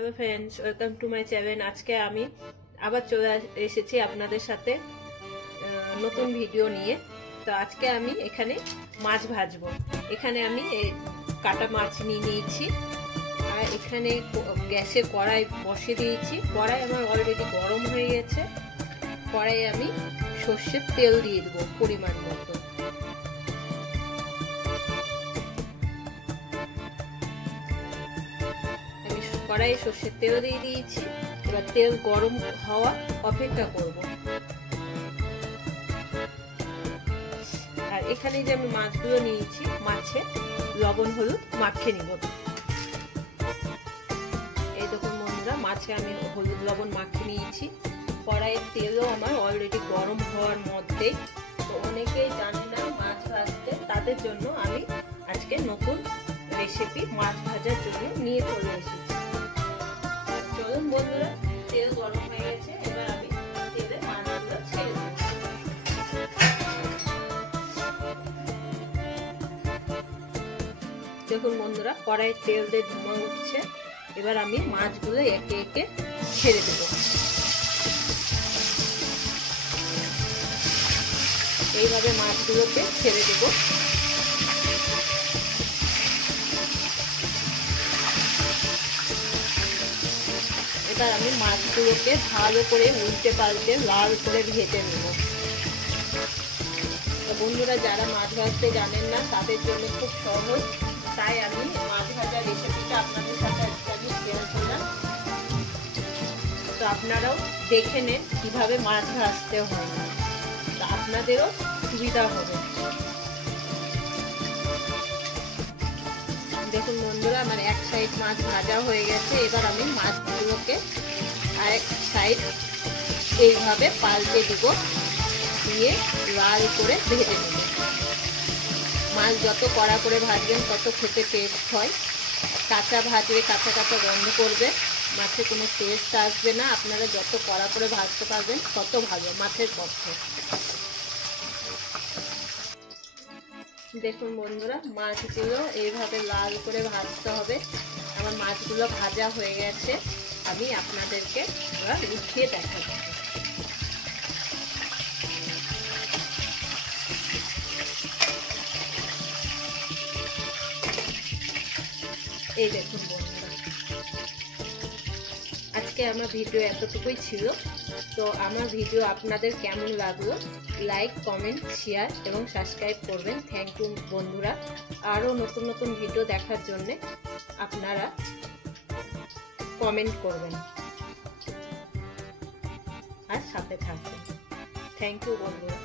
Hello friends, welcome to my channel. আজকে আমি আবার চলে এসেছি আপনাদের সাথে নতুন ভিডিও নিয়ে। তো আজকে আমি এখানে মাছ ভাজবো। এখানে আমি কাটা মাছ নিয়ে নিয়েছি আর এখানে গ্যাসে কড়াই বসিয়ে দিয়েছি। কড়াই আমার অলরেডি গরম হয়ে গেছে। কড়াই আমি সর্ষের তেল দিয়ে দেবো পরিমাণ মতো। কড়াই সর্ষের তেল দিয়ে দিয়েছি। এবার তেল গরম হওয়া অপেক্ষা করব। আর এখানে যে আমি মাছগুলো নিয়েছি, মাছে লবণ হলুদ মাখিয়ে নিব। এই দেখুন বন্ধুরা, মাছে আমি হলুদ লবণ মাখিয়ে নিয়েছি। কড়াইয়ের তেলও আমার অলরেডি গরম হওয়ার মধ্যে। তো অনেকেই জানে না মাছ ভাজতে, তাদের জন্য আমি আজকে নতুন রেসিপি মাছ ভাজার জন্য নিয়ে চলে এসেছি। চলুন বন্ধুরা, তেল গরম হয়ে গেছে। এবার আমি তেলে মাছগুলো ছেড়ে দেব। দেখুন বন্ধুরা, কড়াইয়ের তেল দিয়ে ধোঁয়া উঠছে। এবার আমি মাছগুলো একে একে ছেড়ে দেব। এইভাবে মাছগুলোকে ছেড়ে দেব। এবার আমি মাছগুলোকে ভালো করে উল্টে পাল্টে লাল করে ভেজে নেব। বন্ধুরা, যারা মাছ ভাজতে জানেন না তাদের জন্য খুব সহজ, তাই আমি মাছ ভাজার রেসিপিটা আপনাদের সাথে আজকে আমি শেয়ার করলাম। তো আপনারাও দেখে নেন কিভাবে মাছ ভাজতে হয়, তো আপনাদেরও সুবিধা হবে। দেখুন বন্ধুরা, আমার এক সাইড মাছ ভাজা হয়ে গেছে। এবার আমি মাছগুলোকে আরেক সাইড এইভাবে পাল্টে দিব, দিয়ে লাল করে ভেজে নেব। মাছ যত কড়া করে ভাজবেন তত খেতে টেস্ট হয়। কাঁচা ভাজবে, কাঁচা কাঁচা গন্ধ করবে, মাছে কোনো টেস্ট আসবে না। আপনারা যত কড়া করে ভাজতে পারবেন তত ভালো মাছের পক্ষে। দেখুন বন্ধুরা, মাছগুলো এইভাবে লাল করে ভাজতে হবে। আমার মাছগুলো ভাজা হয়ে গেছে। আমি আপনাদেরকে এবার উঠিয়ে দেখাচ্ছি। এই দেখুন বন্ধুরা, আজকে আমার ভিডিও এতটুকুই ছিল। তো আমার ভিডিও আপনাদের কেমন লাগলো, লাইক, কমেন্ট, শেয়ার এবং সাবস্ক্রাইব করবেন। থ্যাংক ইউ বন্ধুরা। আরও নতুন নতুন ভিডিও দেখার জন্য আপনারা কমেন্ট করবেন আর সাথে থাকবেন। থ্যাংক ইউ বন্ধুরা।